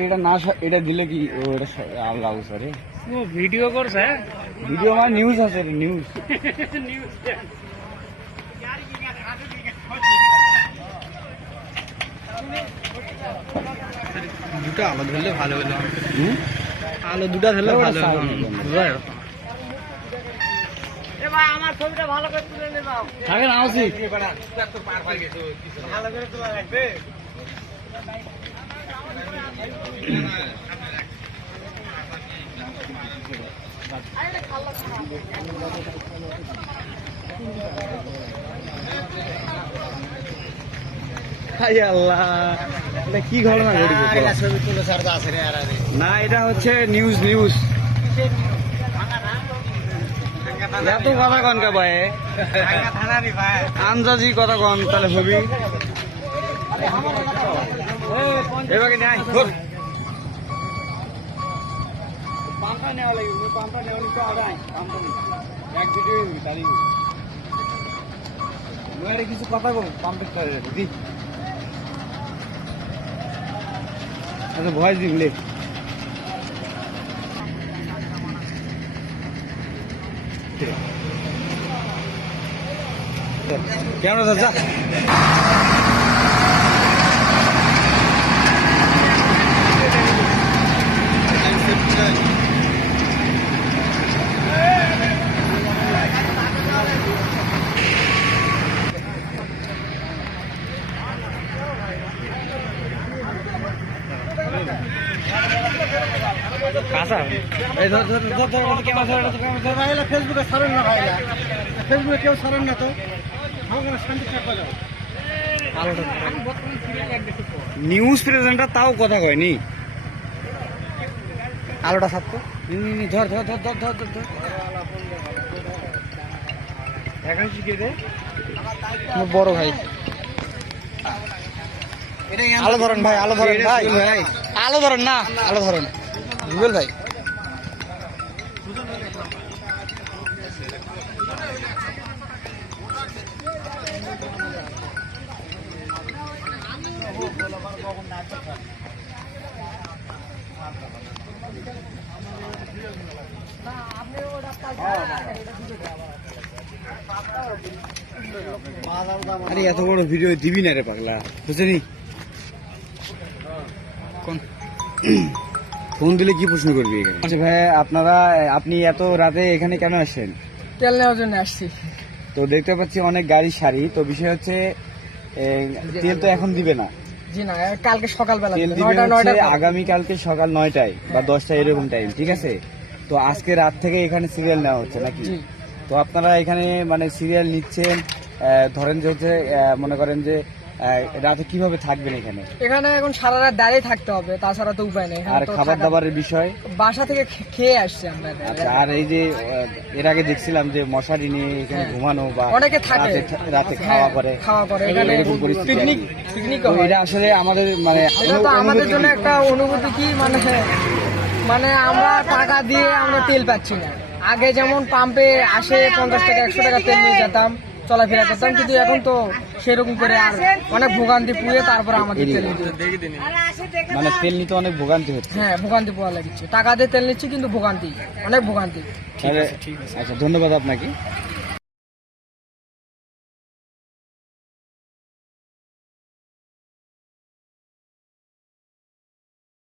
এটা না এটা দিলে কি ওটা আল্লাহ সরে ও ভিডিও করছে ভিডিও মানে নিউজ আছে নিউজ দুটো আলো ধরলে ভালো হলো আলো দুটো ধরলে ভালো হলো আমার ছবিটা ভালো করে তুলে নেবাও থাকে না আসি ভালো করে তোলা লাগবে কি ঘটনা না এটা হচ্ছে নিউজ নিউজ এত কথা কন কে ভাই আন্দাজি কথা কন তাহলে হবি এবারে নাই পাম্পা নেওয়া লাগবে পাম্পা নেওয়া নিতে আড়াই পাম্পা এক ভিডিও দাঁড়িয়ে নইলে কিছু কথা বল পাম্পের করে বুঝি আচ্ছা ভয়েস দিবলে কেমন আছে যা ফেসবুকে ছাড়েন না ভাই ফেসবুকে কেউ ছাড়েন না তো নিউজ প্রেজেন্টার তাও কথা কয়নি আলোটা ছাড়তো ধর ধর ধর ধর ধর ধর এখন শিখিয়ে দে বড় ভাই আলো ধরেন ভাই আলো ধরেন ভাই আলো ধরেন না আলো ধরেন রুবেল ভাই আরে এত বড় ভিডিও দিবি না রে পাগলা বুঝলি ফোন দিলে কি প্রশ্ন করবি আচ্ছা ভাই আপনি এত রাতে এখানে কেন আসেন? তেল নেওয়ার জন্য আসছি। তো দেখতে পাচ্ছি অনেক গাড়ির সারি, তো বিষয় হচ্ছে তেল তো এখন দিবে না। জি না, কালকে সকালবেলা তেল দিবে আগামী কালকে সকাল 9টায় বা 10টায় এরকম টাইম, ঠিক আছে? তো আজকে রাত থেকে এখানে সিরিয়াল নেওয়া হচ্ছে নাকি? তো আপনারা এখানে মানে সিরিয়াল নিচ্ছেন, ধরেন যে হচ্ছে মনে করেন যে রাতে কিভাবে থাকবেন এখানে? এখানে এখন সারা রাত দাঁড়িয়ে থাকতে হবে, তাছাড়া তো উপায় নেই। আর খাবার দাবারের বিষয় বাসা থেকে খেয়ে আসছি আমরা। আচ্ছা, আর এই যে এর আগে দেখছিলাম যে মশারি নিয়ে এখানে ঘুমানো বা অনেকে থাকে রাতে খাওয়া করে এরকম পরিস্থিতি। এটা আসলে আমাদের মানে আমাদের জন্য একটা অনুভূতি কি, মানে আমরা টাকা দিয়ে আমরা তেল পাচ্ছি না। আগে যেমন পাম্পে আসে 50 টাকা 100 টাকা তেল নিয়ে যেতাম, চলাফেরা করতাম, কিন্তু এখন তো সেরকম করে আর অনেক ভোগান্তি পুড়ে তারপর আমাদের তেল নিতে মানে তেল নিতে অনেক ভোগান্তি হচ্ছে। হ্যাঁ, ভোগান্তি পাওয়া লাগছে, টাকা দিয়ে তেল নিচ্ছি কিন্তু ভোগান্তি, অনেক ভোগান্তি। ঠিক আছে, আচ্ছা ধন্যবাদ আপনাকে।